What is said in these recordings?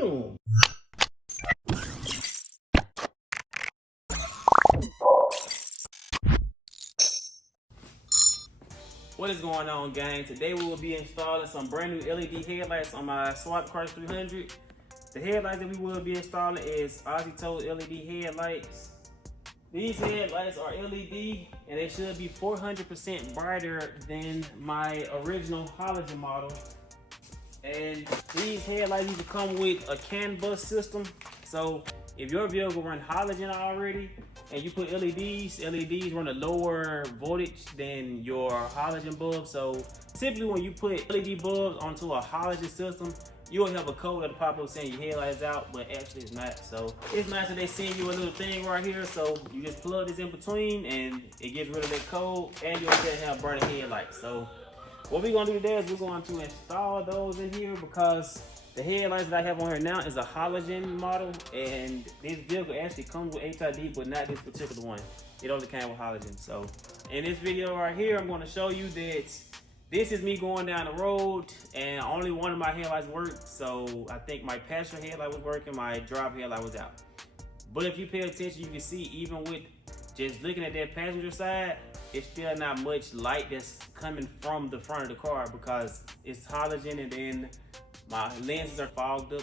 Damn. What is going on, gang? Today we will be installing some brand new LED headlights on my Swap Crush 300. The headlights that we will be installing is Auxito LED headlights. These headlights are LED and they should be 400% brighter than my original halogen model. And these headlights need to come with a CAN bus system. So if your vehicle run halogen already and you put LEDs run a lower voltage than your halogen bulbs. So typically when you put LED bulbs onto a halogen system, you'll have a code that'll pop up saying your headlights out, but actually it's not. So it's nice that they send you a little thing right here. So you just plug this in between and it gets rid of that code and you'll get to have brighter headlights. So what we're gonna do today is we're going to install those in here because the headlights that I have on here now is a halogen model, and this vehicle actually comes with HID, but not this particular one. It only came with halogen. So in this video right here, I'm going to show you that this is me going down the road, and only one of my headlights worked. So I think my passenger headlight was working, my driver headlight was out. But if you pay attention, you can see even with just looking at that passenger side, it's still not much light that's coming from the front of the car because it's halogen and then my lenses are fogged up.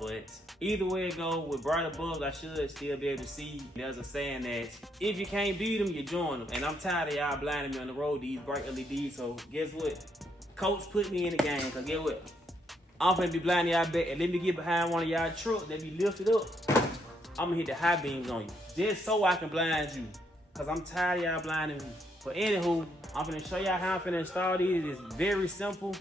But either way it go, with brighter bulbs, I should still be able to see. There's a saying that if you can't beat them, you join them. And I'm tired of y'all blinding me on the road, these bright LEDs. So guess what? Coach put me in the game, cause guess what? I'm gonna be blinding y'all back and let me get behind one of y'all trucks that be lifted up. I'm gonna hit the high beams on you, just so I can blind you. Cause I'm tired of y'all blinding me. But anywho, I'm gonna show y'all how I'm gonna install these. It's very simple,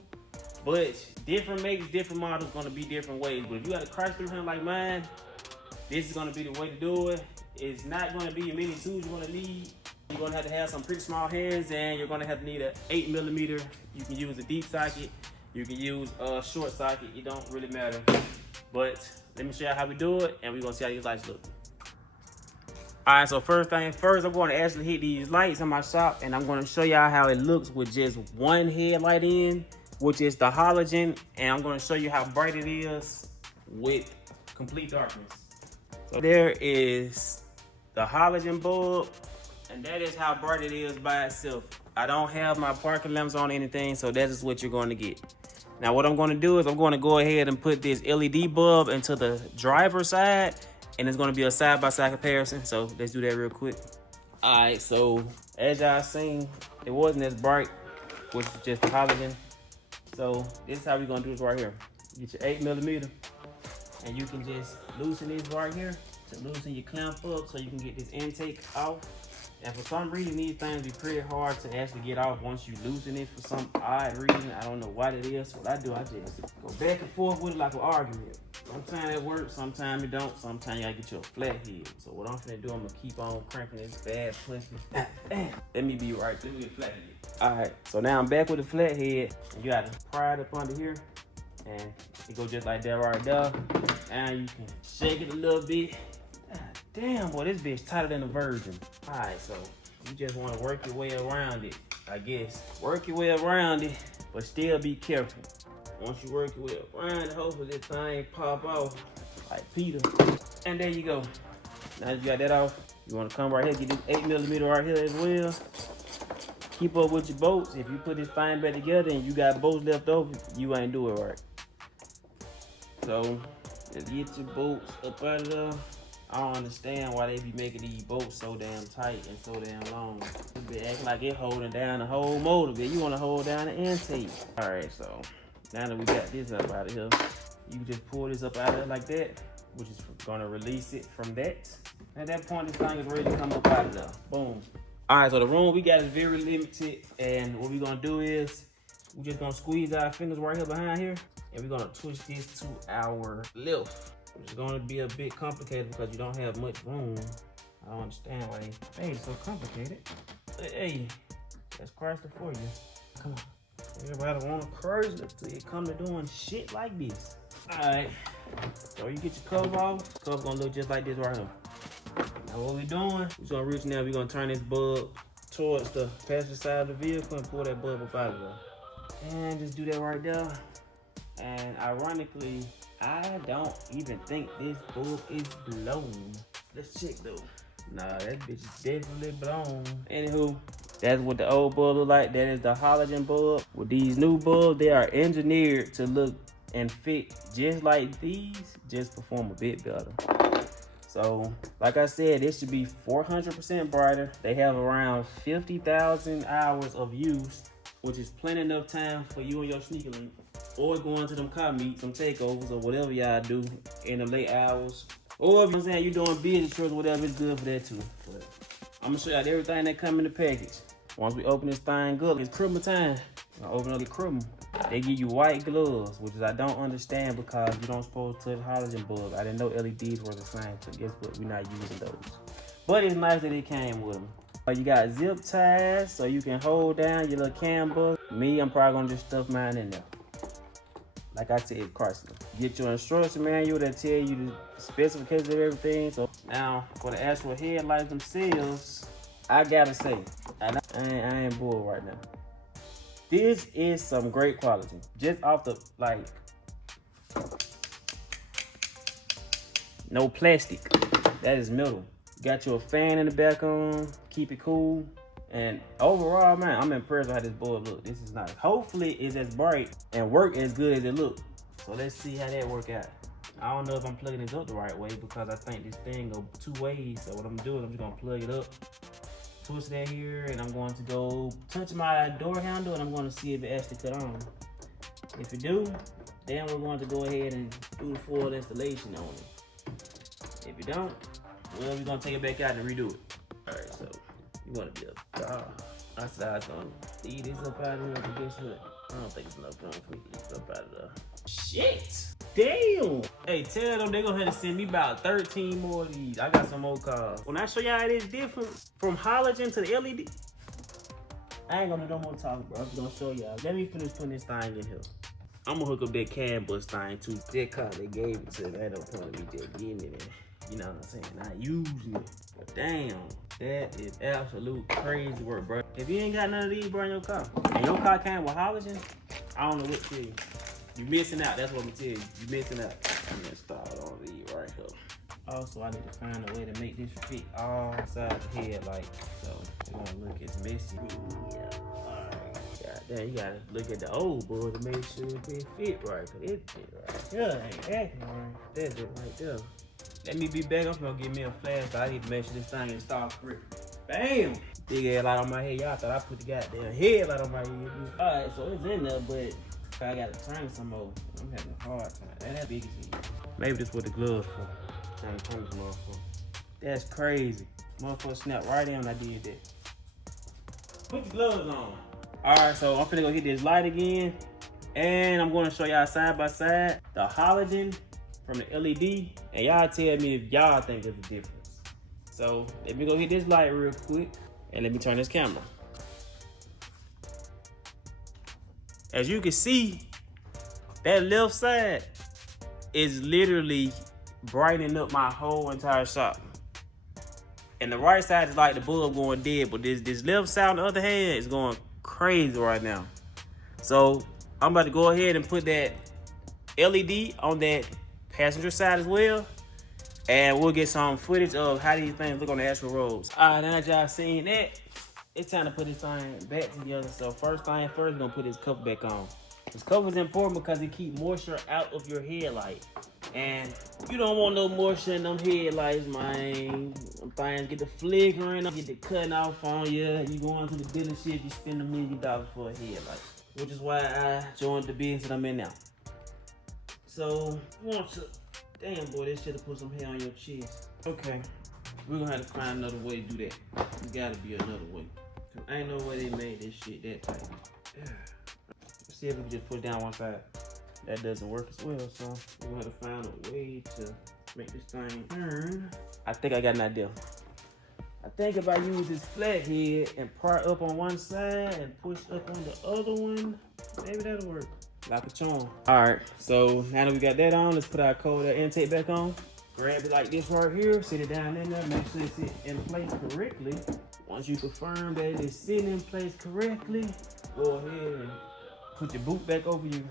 but different makes, different models gonna be different ways. But if you got a Crush 300 like mine, this is gonna be the way to do it. It's not gonna be as many tools you're gonna need. You're gonna have to have some pretty small hands, and you're gonna have to need an 8mm. You can use a deep socket, you can use a short socket. It don't really matter. But let me show you how we do it, and we're gonna see how these lights look. All right, so first thing first, I'm going to actually hit these lights in my shop, and I'm going to show y'all how it looks with just one headlight in, which is the halogen, and I'm going to show you how bright it is with complete darkness. So there is the halogen bulb, and that is how bright it is by itself. I don't have my parking lamps on anything, so that is what you're going to get. Now what I'm going to do is I'm going to go ahead and put this LED bulb into the driver's side, and it's gonna be a side-by-side comparison. So let's do that real quick. All right, so as y'all seen, it wasn't as bright, which is just the halogen. So this is how we're gonna do this right here. Get your 8mm, and you can just loosen this right here to loosen your clamp up so you can get this intake off. And for some reason, these things be pretty hard to actually get off once you loosen it for some odd reason. I don't know what it is. So what I do, I just go back and forth with it like an argument. Sometimes it works, sometimes it don't. Sometimes you gotta get you a flat head. So what I'm finna do, I'm gonna keep on cranking this bad pussy. Let me be right. Let me get a flat head. All right, so now I'm back with the flat head. You gotta pry it up under here, and it goes just like that right there. And you can shake it a little bit. Damn, boy, this bitch tighter than a virgin. All right, so you just want to work your way around it, I guess. Work your way around it, but still be careful. Once you work your way around it, hopefully this thing pop off like Peter. And there you go. Now that you got that off, you want to come right here, get this 8mm right here as well. Keep up with your bolts. If you put this thing back together and you got bolts left over, you ain't do it right. So just get your bolts up out of there. I don't understand why they be making these bolts so damn tight and so damn long. They be acting like it holding down the whole motor, but you want to hold down the intake. All right, so now that we got this up out of here, you can just pull this up out of there like that, which is gonna release it from that. At that point, this thing is ready to come up out of there. Boom. All right, so the room we got is very limited, and what we're gonna do is we're just gonna squeeze our fingers right here behind here, and we're gonna twist this to our left. It's gonna be a bit complicated because you don't have much room. I don't understand why they made it so complicated. But hey, that's Chrysler for you. Come on. Everybody want a Chrysler until you come to doing shit like this. Alright. So you get your cover off. The cover's gonna look just like this right here. Now what we're doing, we're gonna reach now, we're gonna turn this bulb towards the passenger side of the vehicle and pull that bulb up out of there. And just do that right there. And ironically, I don't even think this bulb is blown. Let's check though. Nah, that bitch is definitely blown. Anywho, that's what the old bulb look like. That is the halogen bulb. With these new bulbs, they are engineered to look and fit just like these, just perform a bit better. So, like I said, this should be 400% brighter. They have around 50,000 hours of use, which is plenty enough time for you and your sneaker link, or going to them car meets, some takeovers, or whatever y'all do in the late hours. Or if you're saying you're doing business trips or whatever, it's good for that too. But I'm gonna show y'all everything that come in the package. Once we open this thing up, it's Christmas time. I open up the Christmas. They give you white gloves, which is I don't understand because you don't supposed to touch halogen bulbs. I didn't know LEDs were the same, so guess what? We're not using those. But it's nice that it came with them. You got zip ties, so you can hold down your little cam book. Me, I'm probably gonna just stuff mine in there. Like I said, Carson, get your instruction manual that tell you the specifications of everything. So now, for the actual headlights themselves, I gotta say, and I ain't bull right now. This is some great quality. Just off the, like, no plastic. That is metal. Got you a fan in the back on, keep it cool. And overall, man, I'm impressed with how this bulb look. This is nice. Hopefully it's as bright and work as good as it look. So let's see how that work out. I don't know if I'm plugging this up the right way because I think this thing go 2 ways. So what I'm doing, I'm just gonna plug it up, twist that here, and I'm going to go touch my door handle and I'm going to see if it actually cut on. If it do, then we're going to go ahead and do the full installation on it. If you don't, well, we're gonna take it back out and redo it. All right, so you want to be up. I said I was gonna eat this up out of here, but guess what? I don't think it's enough room for me to get this up out of there. Shit! Damn! Hey, tell them they're gonna have to send me about 13 more of these. I got some more cars. When I show y'all it is different from halogen to the LED, I ain't gonna do no more talking, bro. I'm just gonna show y'all. Let me finish putting this thing in here. I'm gonna hook up that CAN bus thing too. That car they gave it to me. Ain't no point in me just getting it in. You know what I'm saying? Not using it. But damn, that is absolute crazy work, bro. If you ain't got none of these, bro, in your car, and your car came with halogen, I don't know what to tell you. You missing out, that's what I'm gonna tell you. You missing out. I'm gonna start on these right here. Also, I need to find a way to make this fit all inside the headlight. So, it won't look as messy. Yeah, alright. Goddamn, you gotta look at the old boy to make sure it fit right. Cause it fit right. Yeah, ain't acting right. That's it right there. Let me be back. I'm gonna give me a flash, but I need to make sure this thing installed correctly. Bam! Big headlight on my head. Y'all thought I put the goddamn headlight on my head. Alright, so it's in there, but I gotta turn some more. I'm having a hard time. That's big as hell. Maybe this is what the gloves for. Trying to turn this motherfucker. That's crazy. Motherfucker snapped right in when I did that. Put the gloves on. Alright, so I'm finna go hit this light again. And I'm gonna show y'all side by side the halogen from the LED, and y'all tell me if y'all think there's a difference. So let me go hit this light real quick, and let me turn this camera. As you can see, that left side is literally brightening up my whole entire shop. And the right side is like the bulb going dead, but this left side on the other hand is going crazy right now. So I'm about to go ahead and put that LED on that passenger side as well, and we'll get some footage of how these things look on the actual roads. All right, now that y'all seen that, it's time to put this thing back together. So first thing first, we're gonna put this cover back on. This cover is important because it keeps moisture out of your headlight, and you don't want no moisture in them headlights, man. Them things get the flickering, get the cutting off on you. You go into the dealership, you spend $1 million for a headlight, which is why I joined the business that I'm in now. So, you want to, damn boy, they should have put some hair on your chest. Okay, we're gonna have to find another way to do that. There's gotta be another way. Ain't no way they made this shit that tight. Let's see if we can just put it down one side. That doesn't work as well, so we're gonna have to find a way to make this thing turn. I think I got an idea. I think if I use this flat head and part up on one side and push up on the other one, maybe that'll work. Like a charm. All right, so now that we got that on, let's put our cold air intake back on. Grab it like this right here, sit it down in there, make sure it's in place correctly. Once you confirm that it is sitting in place correctly, go ahead and put your boot back over your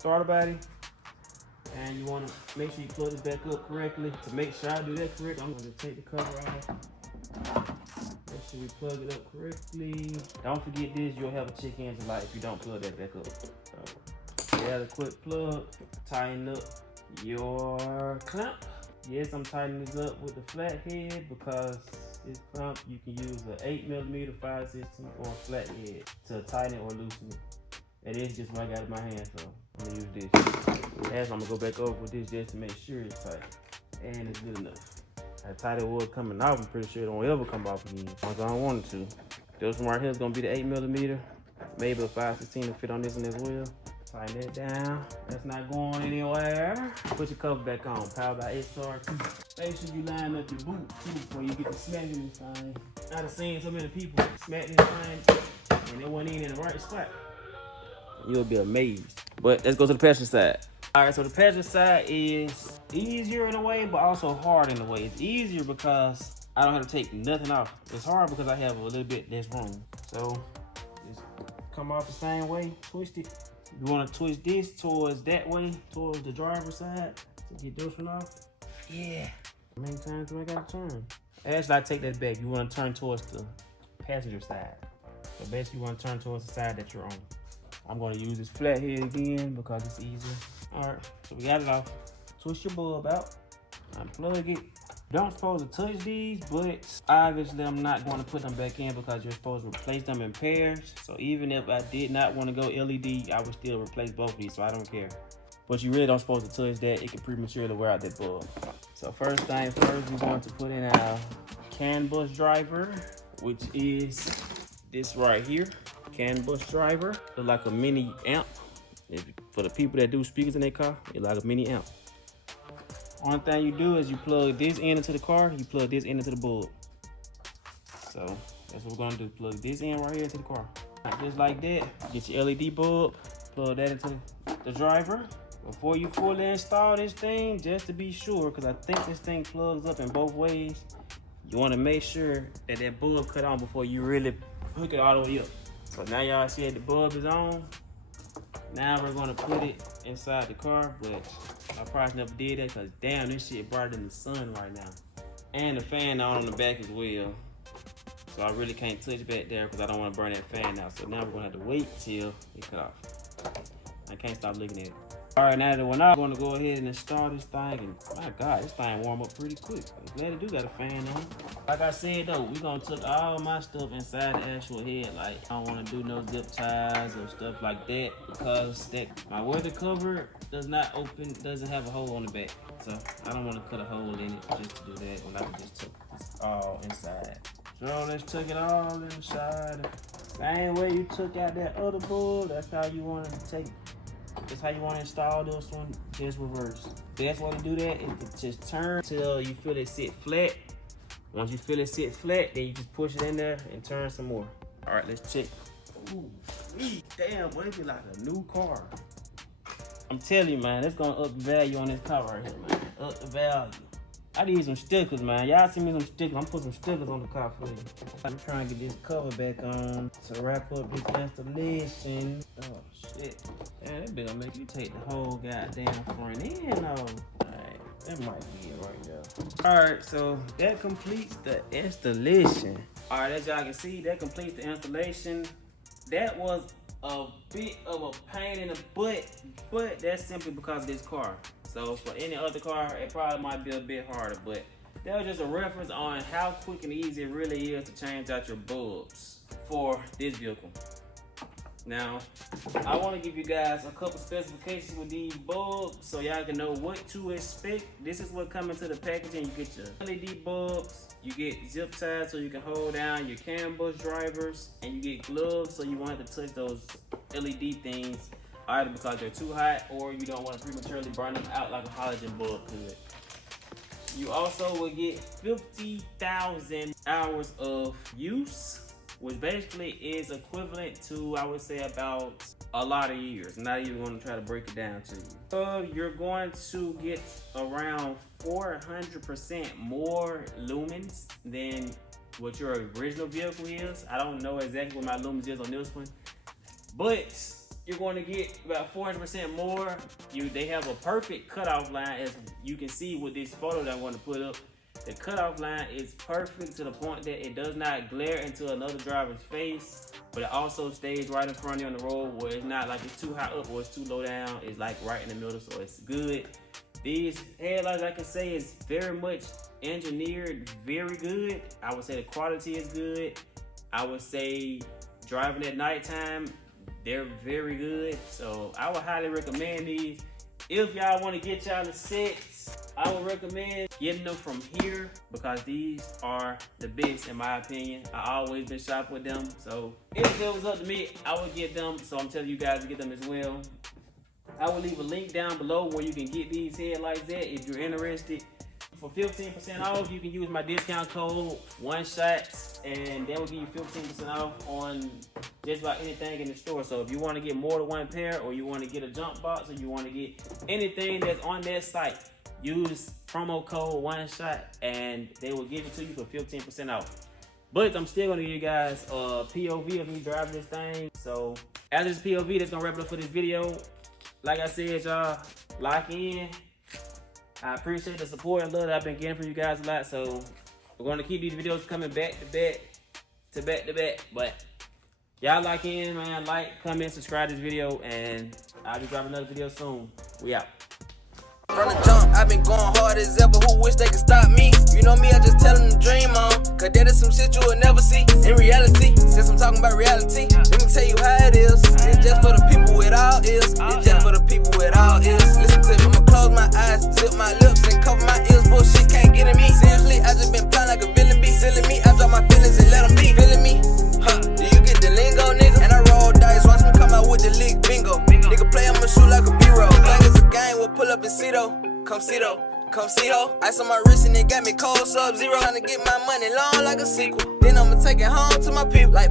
starter body. And you want to make sure you plug this back up correctly. To make sure I do that correctly, I'm going to take the cover off. Make sure we plug it up correctly. Don't forget this, you'll have a check engine light if you don't plug that back up. So, you have a quick plug, tighten up your clamp. Yes, I'm tightening this up with the flat head because this clamp, you can use an 8mm 5/16 or a flat head to tighten it or loosen it. And this is just what I got in my hand, so I'm gonna use this. As I'm gonna go back over with this just to make sure it's tight and it's good enough. How tight it was coming off, I'm pretty sure it won't ever come off again. As I don't want it to. This one right here is gonna be the 8mm, maybe a 5/16 to fit on this one as well. Tighten that down. That's not going anywhere. Put your cover back on. Powered by SRT. Make sure you line up your boot too before you get to smacking this thing. I've seen so many people smack this thing and it wasn't even in the right spot. You'll be amazed. But let's go to the passenger side. All right, so the passenger side is easier in a way, but also hard in a way. It's easier because I don't have to take nothing off. It's hard because I have a little bit less room. So just come off the same way, twist it. You want to twist this towards that way, towards the driver's side to get this one off. Yeah. How many times do I got to turn? Actually, I take that back. You want to turn towards the passenger side. So basically, you want to turn towards the side that you're on. I'm going to use this flat head again because it's easier. All right, so we got it off. Twist your bulb out, unplug it. Don't supposed to touch these, but obviously I'm not going to put them back in because you're supposed to replace them in pairs. So even if I did not want to go LED, I would still replace both of these, so I don't care. But you really don't supposed to touch that. It can prematurely wear out that bulb. So first thing first, we're going to put in our CAN bus driver, which is this right here. CAN bus driver. It's like a mini amp. For the people that do speakers in their car, it's like a mini amp. Only thing you do is you plug this end into the car, you plug this end into the bulb. So that's what we're gonna do. Plug this end right here into the car. Just like that, get your LED bulb, plug that into the driver. Before you fully install this thing, just to be sure, because I think this thing plugs up in both ways, you wanna make sure that that bulb cut on before you really hook it all the way up. So now y'all see that the bulb is on. Now we're gonna put it inside the car, but I probably never did that because damn, this shit brighter than the sun right now. And the fan on the back as well. So I really can't touch back there because I don't want to burn that fan out. So now we're gonna have to wait till it cut off. I can't stop looking at it. All right, now that we're not gonna go ahead and install this thing, and my God, this thing warm up pretty quick. I'm glad it do got a fan on. Like I said though, we gonna took all my stuff inside the actual headlight. I don't wanna do no zip ties or stuff like that because my weather cover doesn't have a hole on the back. So I don't wanna cut a hole in it just to do that when I can just tuck this all inside. So let's tuck it all inside. Same way you took out that other bulb, that's how you want to take it. That's how you want to install this one, just reverse. Best way to do that is to just turn till you feel it sit flat. Once you feel it sit flat, then you just push it in there and turn some more. All right, let's check. Ooh, damn, boy, it be like a new car. I'm telling you, man, it's gonna up the value on this car right here, man. Up the value. I need some stickers, man. Y'all see me some stickers. I'm putting some stickers on the car for you. I'm trying to get this cover back on to wrap up this installation. Oh, shit. Yeah, that bit gonna make you take the whole goddamn front end off. Alright, that might be it right there. Alright, so that completes the installation. Alright, as y'all can see, that completes the installation. That was a bit of a pain in the butt, but that's simply because of this car. So for any other car, it probably might be a bit harder, but that was just a reference on how quick and easy it really is to change out your bulbs for this vehicle. Now, I want to give you guys a couple specifications with these bulbs so y'all can know what to expect. This is what comes into the packaging. You get your LED bulbs, you get zip ties so you can hold down your CAN bus drivers, and you get gloves so you won't have to touch those LED things either because they're too hot or you don't want to prematurely burn them out like a halogen bulb could. You also will get 50,000 hours of use, which basically is equivalent to, I would say, about a lot of years. I'm not even going to try to break it down to you. So you're going to get around 400% more lumens than what your original vehicle is. I don't know exactly what my lumens is on this one, but you're going to get about 400% more. They have a perfect cutoff line, as you can see with this photo that I'm going to put up. The cutoff line is perfect to the point that it does not glare into another driver's face, but it also stays right in front of you on the road, where it's not like it's too high up or it's too low down. It's like right in the middle, so it's good. These headlights, I can say, is very much engineered, very good. I would say the quality is good. I would say driving at nighttime, they're very good. So I would highly recommend these. If y'all want to get y'all the sets, I would recommend getting them from here, because these are the best in my opinion. I always been shopping with them. So if it was up to me, I would get them. So I'm telling you guys to get them as well. I will leave a link down below where you can get these headlights at if you're interested. For 15% off, you can use my discount code ONESHOTS, and that will give you 15% off on just about anything in the store. So if you want to get more than one pair, or you want to get a jump box, or you want to get anything that's on that site, use promo code ONESHOT and they will give it to you for 15% off. But I'm still going to give you guys a POV of me driving this thing. So after this POV, that's going to wrap it up for this video. Like I said, y'all, lock in. I appreciate the support and love that I've been getting from you guys a lot. So we're going to keep these videos coming back to back. But y'all lock in, man. Like, comment, subscribe to this video, and I'll be dropping another video soon. We out. From the jump, I've been going hard as ever. Who wish they could stop me? You know me, I just tell them to dream on. Cause that is some shit you will never see in reality. Since I'm talking about reality, let me tell you how it is. It's just for the people with all ears. It's just for the people with all ears. Listen to me, I'ma close my eyes, zip my lips, and cover my ears. Bullshit can't get in me. Seriously, I just been playing like a villain be. Silly me, I drop my feelings and let them be. Feeling me? Huh? Do you get the lingo, nigga? And I roll dice, watch me come out with the lick bingo. Nigga play, I'ma shoot like a B-roll. Think it's a game, we'll pull up and see though. Come see though, come see though. Ice on my wrist and it got me cold Sub-Zero. Tryna get my money long like a sequel. Then I'ma take it home to my people like